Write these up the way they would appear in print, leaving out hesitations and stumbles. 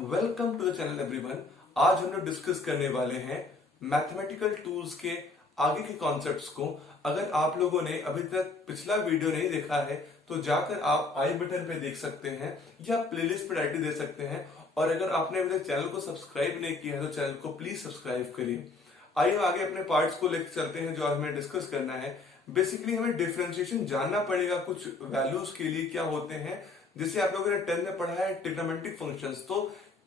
Welcome to the channel everyone. आज हम लोग डिस्कस करने वाले हैं मैथमेटिकल टूल्स के आगे के कॉन्सेप्ट्स को। अगर आप लोगों ने अभी तक पिछला वीडियो नहीं देखा है तो जाकर आप आई बटन पे देख सकते हैं या प्लेलिस्ट पे डायरेक्टली दे सकते हैं। और अगर आपने अभी तक चैनल को सब्सक्राइब नहीं किया है तो चैनल को प्लीज सब्सक्राइब करिए। आइए आगे अपने पार्ट्स को लेकर चलते हैं जो आज हमें डिस्कस करना है। बेसिकली हमें डिफरेंशिएशन जानना पड़ेगा कुछ वैल्यूज के लिए क्या होते हैं, जिसे आप लोगों ने 10 में पढ़ा है ट्रिग्नोमेट्रिक फंक्शंस। तो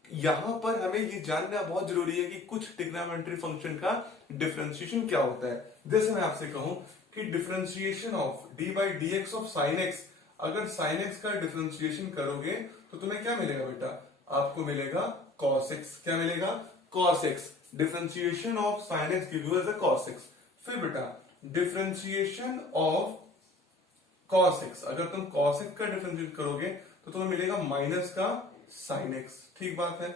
यहां पर हमें ये जानना बहुत जरूरी है कि कुछ ट्रिग्नोमेट्रिक फंक्शन का डिफरेंशिएशन क्या होता है। जैसे मैं आपसे कहूं कि differentiation of D by D x of sine x, अगर साइन एक्स का डिफरेंशिएशन करोगे तो तुम्हें क्या मिलेगा बेटा? आपको मिलेगा cos x। क्या मिलेगा? cos x। Differentiation of sine x give you as a cos x। फिर बेटा डिफरेंशिएशन ऑफ cos x, अगर तुम cos x का डिफरेंशिएट करोगे तो तुम्हें मिलेगा माइनस का sin x। ठीक बात है।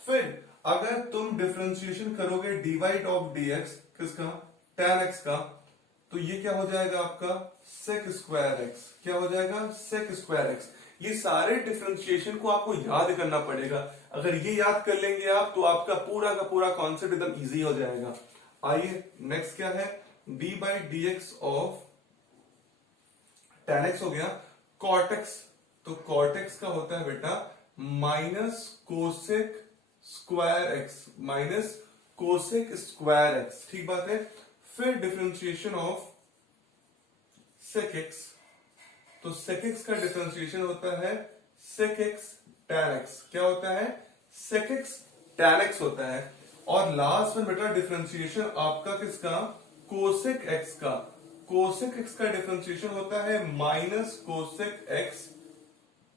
फिर अगर तुम डिफरेंशिएशन करोगे डिवाइड ऑफ dx, किसका? tan x का, तो ये क्या हो जाएगा आपका? sec square x। क्या हो जाएगा? sec square x। ये सारे डिफरेंशिएशन को आपको याद करना पड़ेगा। अगर ये याद कर लेंगे आप तो आपका पूरा का पूरा कॉन्सेप्ट एकदम इजी हो जाएगा। आइए नेक्स्ट क्या है? d by D x of tan x हो गया। cot x, तो cot x का होता है बेटा minus cosec square x, minus cosec square x। ठीक बात है। फिर डिफरेंशिएशन ऑफ sec x, तो sec x का डिफरेंशिएशन होता है sec x tan x। क्या होता है? sec x tan x होता है। और लास्ट में बेटा डिफरेंशिएशन आपका किसका? कोसेक x का। कोसेक x का डिफरेंशिएशन होता है minus cosec x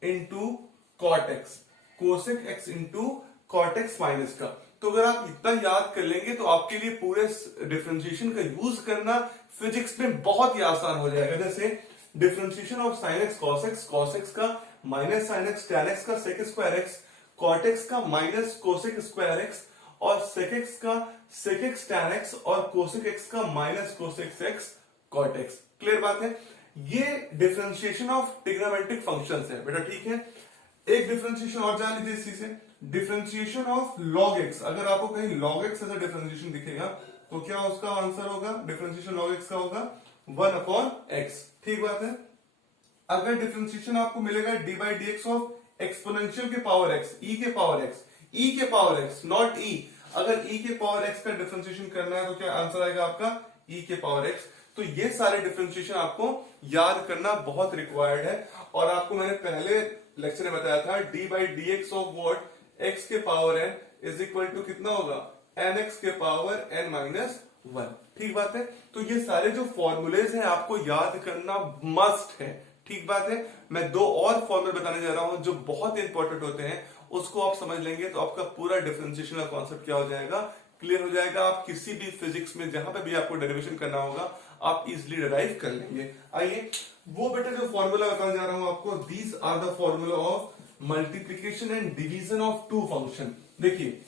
into cot x. Cosec x into cot x minus का। तो अगर आप इतना याद कर लेंगे तो आपके लिए पूरे डिफरेंशिएशन का यूज करना फिजिक्स में बहुत ही आसान हो जाएगा। जैसे differentiation of sine x cos x का minus sine x tan x का sec square x, cot x का माइनस कोसेक स्क्वायर एक्स, और सेक एक्स का सेक एक्स टैन एक्स, और कोसेक एक्स का minus cosec x cot x. Clear बात है? ये डिफरेंशिएशन ऑफ ट्रिग्नोमेट्रिक फंक्शंस है बेटा। ठीक है। एक डिफरेंशिएशन और जान लीजिए इसी से, डिफरेंशिएशन ऑफ log x। अगर आपको कहीं log x ऐसा डिफरेंशिएशन दिखेगा तो क्या उसका आंसर होगा? डिफरेंशिएशन log x का होगा 1 अपॉन x। ठीक बात है। अगर डिफरेंशिएशन आपको मिलेगा d by D x of exponential के पावर x, e के पावर x, e के पावर x, नॉट e। अगर e के पावर x का डिफरेंशिएशन करना है तो क्या आंसर आएगा आपका? e के पावर x। तो ये सारे डिफरेंशिएशन आपको याद करना बहुत रिक्वायर्ड है। और आपको मैंने पहले लेक्चर में बताया था d by D x of what x के power n is equal to कितना होगा? एन एक्स के पावर n माइनस 1। ठीक बात है। तो ये सारे जो फॉर्मूलेज हैं आपको याद करना मस्ट है। ठीक बात है। मैं दो और फॉर्मूले बताने जा रहा हूं जो बहुत इंपॉर्टेंट होते हैं, उसको आप समझ लेंगे तो आपका पूरा डिफरेंशिएशन का कॉन्सेप्ट क्या हो जाएगा? क्लियर हो जाएगा। आप किसी भी फिजिक्स में जहां पे भी आपको डेरिवेशन करना होगा आप इजिली डिराइव कर लेंगे। आइए वो बेटा जो फॉर्मूला बताने जा रहा हूं आपको, these are the formula of multiplication and division of two function. देखिए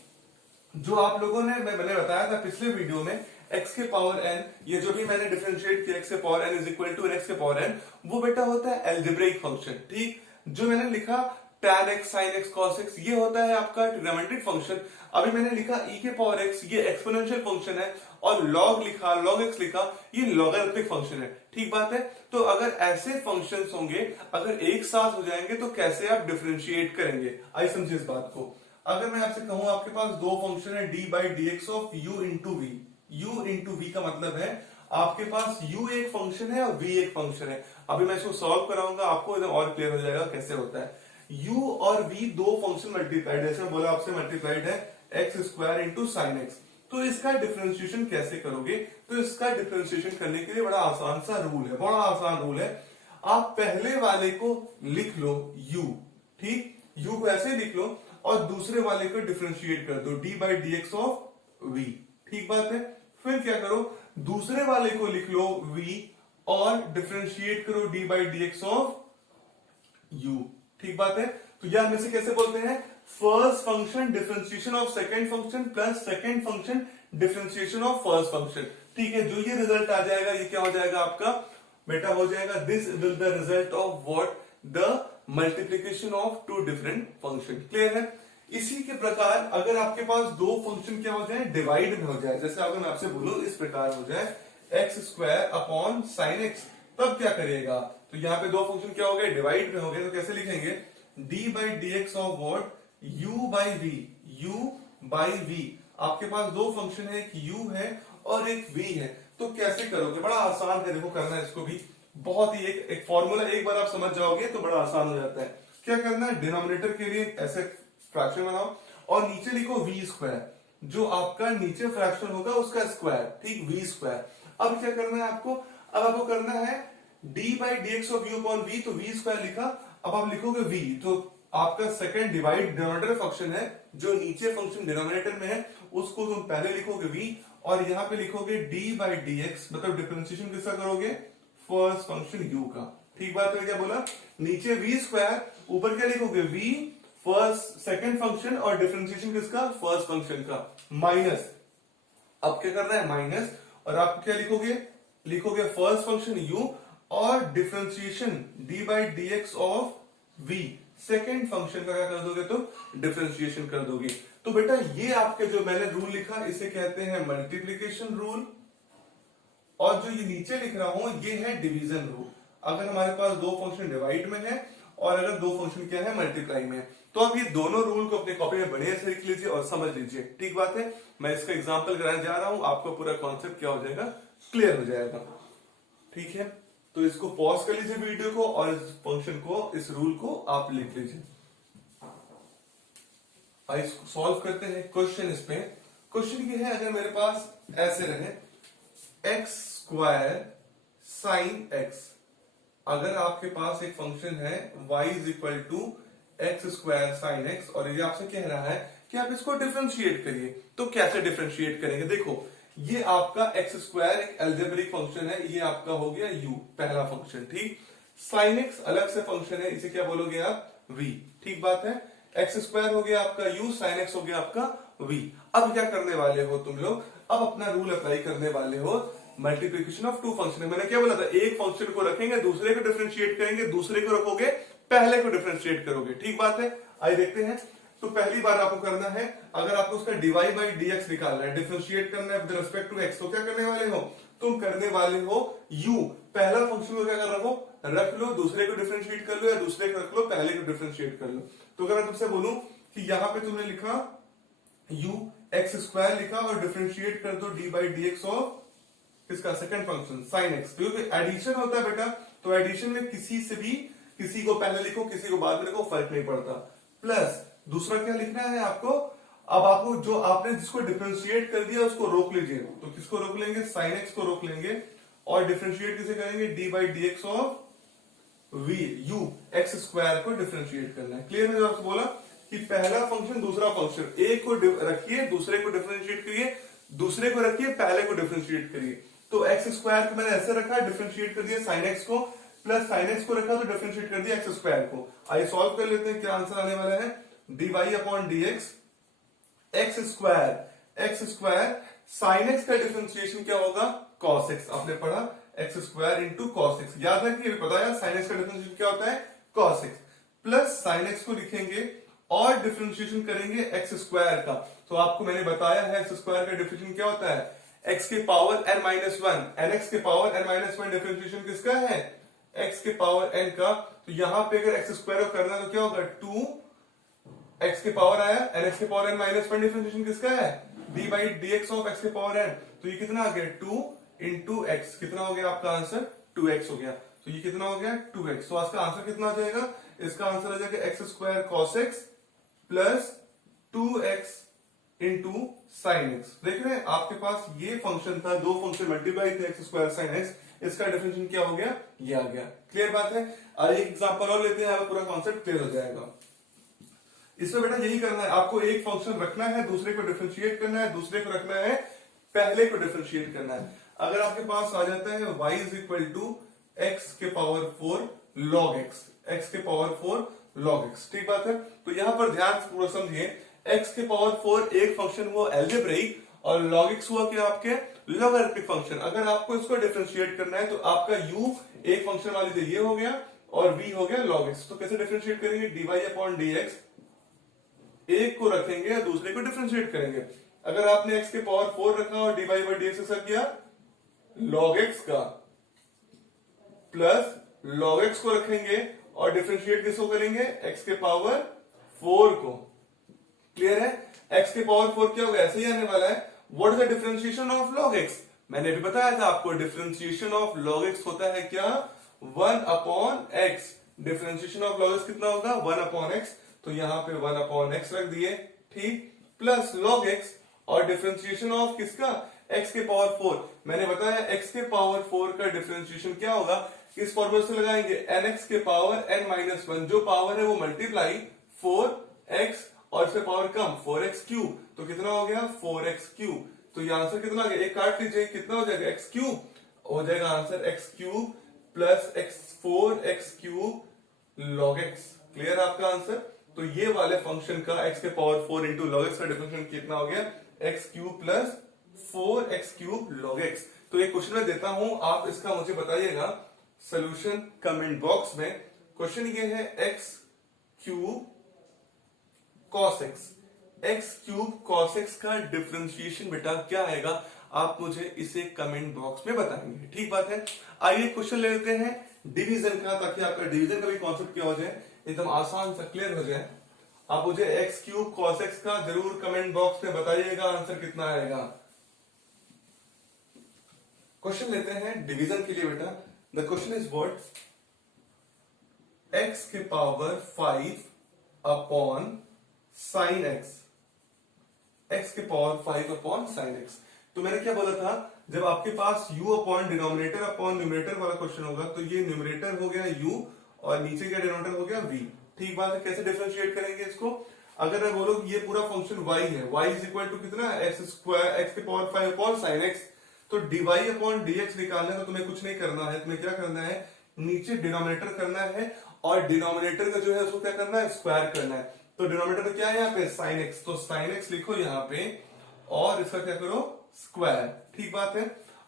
जो आप लोगों ने मैंने बताया था पिछले वीडियो में x के पावर n, ये जो भी मैंने डिफरेंशिएट किया x के power n is equal to x के पावर n, वो बेटा होता है एल्जेब्रिक फंक्शन। ठीक। जो मैंने लिखा tan x sin x cos x, ये होता है आपका ट्रिग्नोमेट्रिक फंक्शन। अभी मैंने लिखा e के पावर x, ये एक्सपोनेंशियल फंक्शन है। और log लिखा, log x लिखा, ये लॉगरिथमिक फंक्शन है। ठीक बात है। तो अगर ऐसे फंक्शंस होंगे, अगर एक साथ हो जाएंगे तो कैसे आप डिफरेंशिएट करेंगे? आइए समझिए इस बात को। अगर मैं आपसे कहूं आपके पास दो फंक्शन है D by D x of u into V. u into V का मतलब है आपके पास u एक फंक्शन है और v एक फंक्शन है। अभी मैं इसको सॉल्व कराऊंगा, आपको एकदम और क्लियर हो जाएगा कैसे होता है। u और v दो फंक्शन मल्टीप्लाइड है, जैसे बोला आपसे मल्टीप्लाइड है x square into sine x. तो इसका डिफरेंशिएशन कैसे करोगे? तो इसका डिफरेंशिएशन करने के लिए बड़ा आसान सा रूल है, बड़ा आसान रूल है। आप पहले वाले को लिख लो u। ठीक। u को ऐसे लिख लो और दूसरे वाले को डिफरेंशिएट कर दो D by D x of V. ठीक बात है। फिर क्या करो? दूसरे वाले को लिख लो v और डिफरेंशिएट करो D by D x of u। ठीक बात है। तो यार में से कैसे बोलते हैं? First function differentiation of second function plus second function differentiation of first function. ठीक है। जो ये रिजल्ट आ जाएगा ये क्या हो जाएगा आपका? बेटा हो जाएगा this will the result of what? The multiplication of two different function. Clear है? इसी के प्रकार अगर आपके पास दो फंक्शन क्या हो जाए, डिवाइड में हो जाए, जैसे अगर मैं आपसे बोलूं इस प्रकार हो जाए x square upon sine x, तब क्या करिएगा? तो यहाँ पे दो फंक्शन क्या हो गए, डिवाइड में हो गए, तो कैसे लिखेंगे? D by D x of what, U by V, U by V. आपके पास दो फंक्शन है, एक u है और एक v है, तो कैसे करोगे? बड़ा आसान है, देखो करना है इसको भी बहुत ही, एक फॉर्मूला एक बार आप समझ जाओगे तो बड़ा आसान हो जाता है। क्या करना है, डिनोमिनेटर के लिए ऐसे फ्रैक्शन बनाओ और नीचे लिखो v स्क्वायर, जो आपका नीचे फ्रैक्शन होगा उसका स्क्वायर, ठीक, v स्क्वायर। अब क्या करना है आपको? अब आपको करना है d by D x of U upon V, तो v स्क्वायर लिखा, अब आप लिखोगे v, तो आपका सेकंड डिवाइड डिनोमिनेटर फंक्शन है, जो नीचे फंक्शन डिनोमिनेटर में है उसको तुम पहले लिखोगे v, और यहां पे लिखोगे d बाई डी एक्स, मतलब डिफरेंशिएशन किसका करोगे? फर्स्ट फंक्शन u का। ठीक बात है, क्या बोला? नीचे v स्क्वायर, ऊपर क्या लिखोगे? v फर्स्ट सेकंड फंक्शन, और डिफरेंशिएशन किसका? फर्स्ट फंक्शन का, माइनस। अब क्या करना है? माइनस, और आप क्या लिखोगे? लिखोगे फर्स्ट फंक्शन u और differentiation d by D x of v, second function का क्या कर दोगे? तो डिफरेंशिएशन कर दोगे। तो बेटा ये आपके जो मैंने रूल लिखा इसे कहते हैं मल्टीप्लीकेशन रूल, और जो ये नीचे लिख रहा हूं ये है डिवीजन रूल। अगर हमारे पास दो फंक्शन डिवाइड में है और अगर दो फंक्शन क्या है, मल्टीप्लाई में है, तो आप ये दोनों रूल को अपने कॉपी में बढ़िया से लिख लीजिए और समझ लीजिए। ठीक बात है, मैं इसका एग्जाम्पल कराने जा रहा हूं, आपको पूरा कॉन्सेप्ट क्या हो जाएगा, क्लियर हो जाएगा। ठीक है, तो इसको पॉज कर लीजिए वीडियो को, और इस फंक्शन को, इस रूल को आप लिख लीजिए। इसको सॉल्व करते हैं क्वेश्चन। इसमें क्वेश्चन ये है, अगर मेरे पास ऐसे रहे एक्स स्क्वायर साइन एक्स, अगर आपके पास एक फंक्शन है y is equal to X square sine X, और ये आपसे कह रहा है कि आप इसको डिफरेंशिएट करिए, तो कैसे डिफरेंशिएट करेंगे? देखो ये आपका एक्स स्क्वायर एक अलजेब्रिक फंक्शन है, ये आपका हो गया u, पहला फंक्शन, ठीक। साइन एक्स अलग से फंक्शन है, इसे क्या बोलोगे आप? v। ठीक बात है, एक्स स्क्वायर हो गया आपका u, साइन एक्स हो गया आपका v। अब क्या करने वाले हो तुम लोग? अब अपना रूल अप्लाई करने वाले हो, मल्टीप्लिकेशन ऑफ टू फंक्शन। मैंने क्या बोला था, एक फंक्शन को रखेंगे, दूसरे को डिफरेंशिएट करेंगे, दूसरे को रखोगे, पहले को डिफरेंशिएट करोगे। ठीक बात है, आइए देखते हैं। तो पहली बार आपको करना है, अगर आपको उसका dy बाई dx निकालना है, डिफरेंशिएट करना है विद रिस्पेक्ट टू x, तो क्या करने वाले हो तुम? करने वाले हो u, पहला फंक्शन को क्या कर रखो, रख लो, दूसरे को डिफरेंशिएट कर लो, या दूसरे को रख लो, पहले को डिफरेंशिएट कर लो। तो अगर मैं तुमसे बोलूं कि यहां पे तुमने लिखा u एक्स स्क्वायर लिखा और डिफरेंशिएट कर दो D by D x of किसका? Second function sine x. क्योंकि एडिशन होता है बेटा, तो एडिशन में किसी से भी, किसी को पहले लिखो किसी को बाद में लिखो, फर्क नहीं पड़ता। प्लस दूसरा क्या लिखना है आपको? अब आपको जो आपने जिसको डिफरेंशिएट कर दिया उसको रोक लीजिए, तो किसको रोक लेंगे? साइन एक्स को रोक लेंगे, और डिफरेंशिएट किसे करेंगे? D by D x of V, U X square को डिफरेंशिएट करना है। क्लियर है? जो आपको बोला कि पहला फंक्शन दूसरा फंक्शन, एक को रखिए, दूसरे को डिफरेंशिएट करिए, दूसरे को रखिए, पहले को डिफरेंशिएट करिए। तो एक्स स्क्वायर को मैंने ऐसे रखा, डिफरेंशिएट कर दिया साइन एक्स को, प्लस साइन एक्स को रखा तो डिफरेंशिएट कर दिया एक्स स्क्वायर को। आइए सॉल्व कर लेते हैं, क्या आंसर आने वाला है? dy upon D x x square sine x का डिफरेंशिएशन क्या होगा? cos x। आपने पढ़ा x square into cos x, याद रखिए, बताया साइन एक्स का डिफरेंशिएशन क्या होता है? cos x। Plus sine x को लिखेंगे और डिफरेंशिएशन करेंगे एक्स स्क्वायर का। तो आपको मैंने बताया है एक्स स्क्वायर का डिफरेंशिएशन क्या होता है? एक्स के power n minus one, n x के power n minus one differentiation किसका है? एक्स के पावर n का। तो यहां पे अगर एक्स स्क्वायर को करना तो क्या होगा? 2 एक्स के पावर आया, एन एक्स के power n minus one differentiation किसका है? D by D x of x के पावर n। तो ये कितना आ गया? 2 इंटू एक्स। कितना हो गया आपका आंसर? 2x हो गया। तो ये कितना हो गया? 2x। तो आज का आंसर कितना आ जाएगा? इसका आंसर आ जाएगा x square cos x plus 2x into sine x. देख रहे हैं आपके पास ये फंक्शन था, दो फंक्शन मल्टीप्लाई थे, एक्स स्क्वायर साइन एक्स, इसका डिफरेंशिएशन क्या हो गया? ये आ गया। क्लियर बात है? एक एग्जांपल और लेते हैं, पूरा कॉन्सेप्ट क्लियर हो जाएगा। इसमें बेटा यही करना है, आपको एक फंक्शन रखना है, दूसरे को डिफरेंशिएट करना है, दूसरे को रखना है, पहले को डिफरेंशिएट करना है। अगर आपके पास आ जाता है y is equal to X के पावर 4 लॉग एक्स, एक्स के पावर 4 लॉग एक्स। ठीक बात है? तो यहां पर ध्यान पूरा समझिए, x के पावर 4 एक फंक्शन हुआ एल्जेब्रिक, और log x हुआ क्या? आपके लॉगरिथमिक फंक्शन। अगर आपको इसको डिफरेंशिएट करना है तो आपका u एक फंक्शन वाली से ये हो गया और v हो गया log x। तो कैसे डिफरेंशिएट करेंगे? dy अपॉन dx एक को रखेंगे और दूसरे को डिफरेंशिएट करेंगे। अगर आपने x के पावर 4 रखा और dy बाई डी एक्स किया log x का, प्लस log x को रखेंगे और डिफरेंशिएट किसको करेंगे, x के पावर 4 को। क्लियर है? x के पावर 4 क्या होगा, ऐसे ही आने वाला है। What is the differentiation of log x? मैंने अभी बताया था आपको, डिफरेंशिएशन ऑफ log x होता है क्या, 1 upon x। Differentiation of log x कितना होगा, 1 अपॉन x। तो यहां पे 1 अपॉन x रख दिए, ठीक, प्लस log x और डिफरेंशिएशन ऑफ किसका, x के पावर 4। मैंने बताया x के पावर 4 का डिफरेंशिएशन क्या होगा, इस फॉर्मूले से लगाएंगे, nx के पावर n माइनस 1, जो पावर है वो मल्टीप्लाई 4x और इससे पावर कम 4x क्यूब, तो कितना हो गया 4x क्यूब। तो ये आंसर कितना आ गया, एक काट लीजिए, कितना हो जाएगा x क्यूब, हो जाएगा answer x cube plus x cube log x। Clear आपका आंसर? तो ये वाले फंक्शन का x के पावर 4 इंटू log x का डिफरेंशियल कितना हो गया, x cube plus 4x cube log x। तो ये क्वेश्चन मैं देता हूं, आप इसका मुझे बताइएगा सॉल्यूशन कमेंट बॉक्स में। क्वेश्चन ये है x cube cos x, x cube cos x का डिफरेंशिएशन बेटा क्या आएगा, आप मुझे इसे कमेंट बॉक्स में बताएंगे। ठीक बात है। आइए क्वेश्चन ले लेते हैं डिवीजन का, ताकि आपका डिवीजन का भी कॉन्सेप्ट क्या हो जाए, एकदम आसान सा क्लियर हो जाए। आप मुझे x क्यूब cos x का जरूर कमेंट बॉक्स में बताइएगा आंसर कितना आएगा। क्वेश्चन लेते हैं डिवीजन के लिए बेटा। The question is what, x के power 5 upon sine x, x के पावर 5 अपॉन साइन x। तो मैंने क्या बोला था, जब आपके पास u upon denominator upon numerator वाला क्वेश्चन होगा, तो ये न्यूमरेटर हो गया u और नीचे का डिनोमिनेटर हो गया v। ठीक बात है। कैसे डिफरेंशिएट करेंगे इसको, अगर मैं बोलूं ये पूरा फंक्शन y है, y इज इक्वल टू कितना, एक्स स्क्वायर, x के पावर 5 अपॉन साइन x। तो dy अपॉन dx निकालना है तो तुम्हें कुछ नहीं करना है, तुम्हें क्या करना है, नीचे डिनोमिनेटर करना है और डिनोमिनेटर का जो है उसको क्या करना है, स्क्वायर करना है। तो डिनोमिनेटर क्या है यहाँ पे, साइन x, तो साइन x लिखो यहाँ पे और इसका क्या करो, स्क्वायर। ठीक बात है।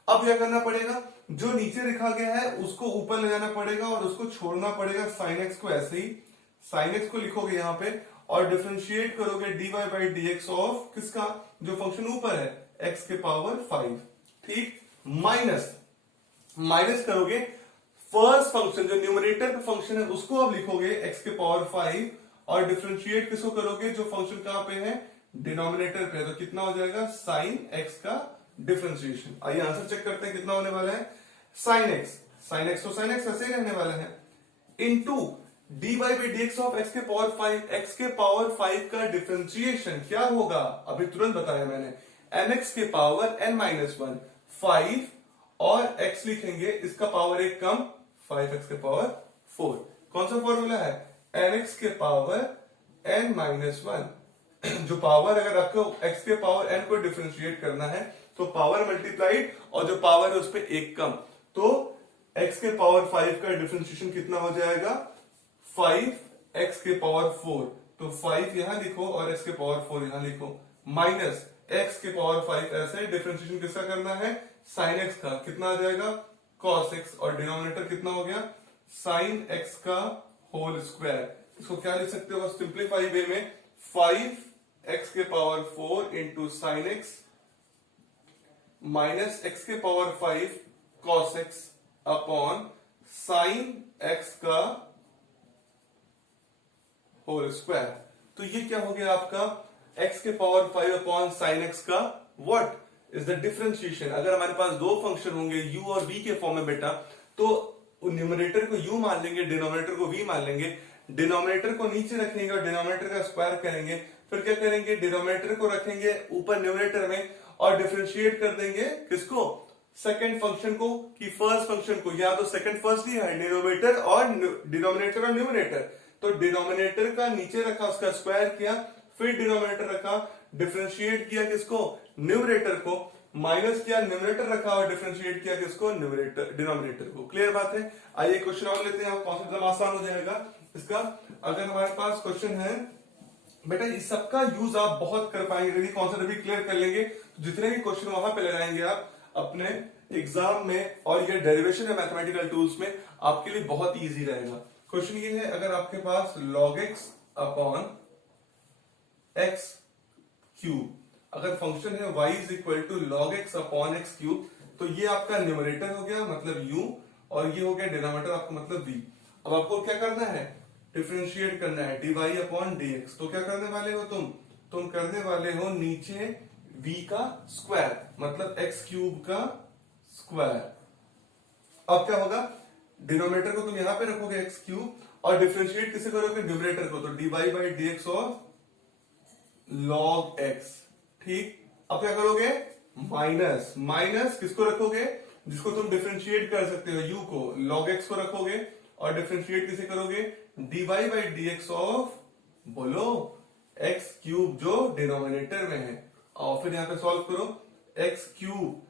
अब क्या करना पड़ेगा, जो नीचे लिखा गया है उसको ऊपर ले जाना पड़ेगा और उसको छोड़ना पड़ेगा साइन x को। ऐसे ही साइन x को लिखोगे यहाँ पे और डिफरेंशिएट करोगे dy बाई dx ऑफ किसका, जो फंक्शन ऊपर है, x के पावर 5। ठीक, माइनस माइनस करोगे फर्स्ट फंक्शन, जो न्यूमरेटर का फंक्शन है उसको अब लिखोगे x के पावर 5 और डिफरेंशिएट किसको करोगे, जो फंक्शन कहां पे है, डिनोमिनेटर पे। तो कितना हो जाएगा, साइन x का डिफरेंशिएशन। आइए आंसर चेक करते हैं कितना होने वाला है, साइन x, साइन x तो साइन x ऐसे ही रहने वाला है, into dy by dx of x के पावर 5, x के पावर 5 का डिफरेंशिएशन क्या होगा, अभी तुरंत बताया मैंने, nx के पावर n माइनस 1, 5 और x लिखेंगे, इसका पावर एक कम, 5x के पावर 4। कौन सा फॉर्मूला है, nx के पावर n माइनस 1। जो पावर, अगर आपको x के पावर n को डिफरेंशिएट करना है तो पावर मल्टीप्लाइड और जो पावर है उस पर एक कम, तो x के पावर 5 का डिफरेंशिएशन कितना हो जाएगा, 5x के पावर 4। तो 5 यहां लिखो और x के पावर 4 यहां लिखो, माइनस x के पावर 5, ऐसे डिफरेंशिएशन किसका करना है, साइन x का, कितना आ जाएगा, cos x, और डिनोमिनेटर कितना हो गया, साइन x का होल स्क्वायर। इसको क्या लिख सकते हो सिंप्लीफाई वे में, 5x के power 4 into sine x minus x के power 5 cos x upon sine x का होल स्क्वायर। तो ये क्या हो गया आपका, x के पावर 5 अपॉन साइन x का व्हाट इज द डिफरेंशिएशन। अगर हमारे पास दो फंक्शन होंगे u और v के फॉर्म में बेटा, तो न्यूमरेटर को u मान लेंगे, डिनोमिनेटर को v मान लेंगे, डिनोमिनेटर को नीचे रखेंगे और डिनोमिनेटर का स्क्वायर करेंगे, फिर क्या करेंगे, डिनोमिनेटर को रखेंगे ऊपर न्यूमरेटर में और डिफरेंशिएट कर देंगे किसको, सेकंड फंक्शन को कि फर्स्ट फंक्शन को। या तो सेकंड फर्स्ट ही है, डिनोमिनेटर और डिनोमिनेटर और न्यूमरेटर। तो डिनोमिनेटर का नीचे रखा, उसका स्क्वायर किया, फिर डिनोमिनेटर रखा, डिफरेंशिएट किया किसको, न्यूमरेटर को, माइनस किया, न्यूमरेटर रखा और डिफरेंशिएट किया किसको, न्यूमरेटर, डिनोमिनेटर को। क्लियर बात है। आइए क्वेश्चन और लेते हैं, कॉन्सेप्ट एकदम आसान हो जाएगा इसका। अगर हमारे पास क्वेश्चन है बेटा, इस सबका यूज आप बहुत कर पाएंगे, यदि कॉन्सेप्ट अभी क्लियर कर लेंगे तो जितने भी क्वेश्चन वहां पे लगाएंगे आप अपने एग्जाम में, और ये डेरिवेशन है मैथमेटिकल टूल्स में, आपके लिए बहुत इजी रहेगा। क्वेश्चन ये है, अगर आपके पास log x upon X cube. अगर फंक्शन है y is equal to log X upon X cube, तो ये आपका न्यूमरेटर हो गया मतलब u, और ये हो गया डिनोमिनेटर आपका मतलब v। अब आपको क्या करना है, डिफरेंशिएट करना है dy अपॉन dx। तो क्या करने वाले हो तुम करने वाले हो नीचे v का स्क्वायर मतलब एक्स क्यूब का स्क्वायर। अब क्या होगा, डिनोमिनेटर को तुम यहां पे रखोगे एक्स क्यूब, और डिफरेंशिएट किसे करोगे, न्यूमरेटर को, तो dy by dx of log X. ठीक, अब क्या करोगे, माइनस माइनस किसको रखोगे, जिसको तुम डिफरेंशिएट कर सकते हो, u को, log x को रखोगे, और डिफरेंशिएट किसे करोगे, dy बाई dx ऑफ, बोलो, एक्स क्यूब जो डिनोमिनेटर में है, और फिर यहां पे सॉल्व करो, एक्स क्यूब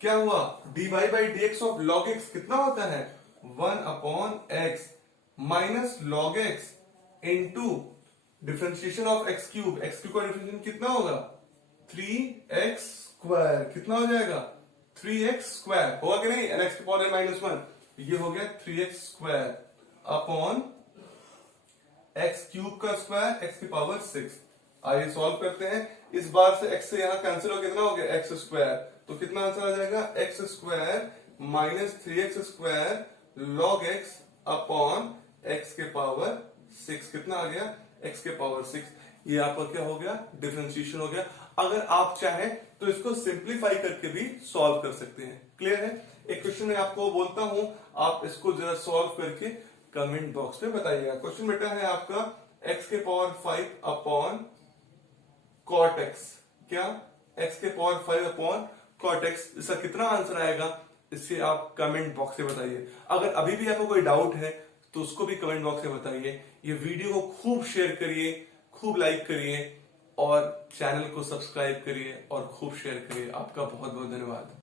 क्या हुआ, dy by dx of log x कितना होता है, 1 upon x minus log x into differentiation of x cube का डिफरेंशिएशन कितना होगा, 3x स्क्वायर। कितना हो जाएगा, 3x स्क्वायर, होगा कि नहीं, nx की पावर -1, ये हो गया 3x square upon X cube का स्क्वायर x की पावर 6। आइए सॉल्व करते हैं, इस बार से x से यहां कैंसिल हो, कितना हो गया, x स्क्वायर, तो कितना आंसर आ जाएगा, x square minus 3x square log x upon x के पावर 6। कितना आ गया, x के पावर 6। ये आपका क्या हो गया, डिफरेंशिएशन हो गया। अगर आप चाहें तो इसको सिंप्लीफाई करके भी सॉल्व कर सकते हैं। क्लियर है, एक क्वेश्चन मैं आपको बोलता हूं, आप इसको जरा सॉल्व करके कमेंट बॉक्स में बताइएगा। क्वेश्चन बेटा है आपका x के पावर 5 अपॉन कॉट एक्स। क्या, x के पावर 5 अपॉन कॉट एक्स, इसका कितना आंसर आएगा, इससे आप कमेंट बॉक्स में बताइए। अगर अभी भी आपको कोई डाउट है तो उसको भी कमेंट बॉक्स में बताइए। ये वीडियो को खूब शेयर करिए, खूब लाइक करिए, और चैनल को सब्सक्राइब करिए और खूब शेयर करिए। आपका बहुत बहुत धन्यवाद।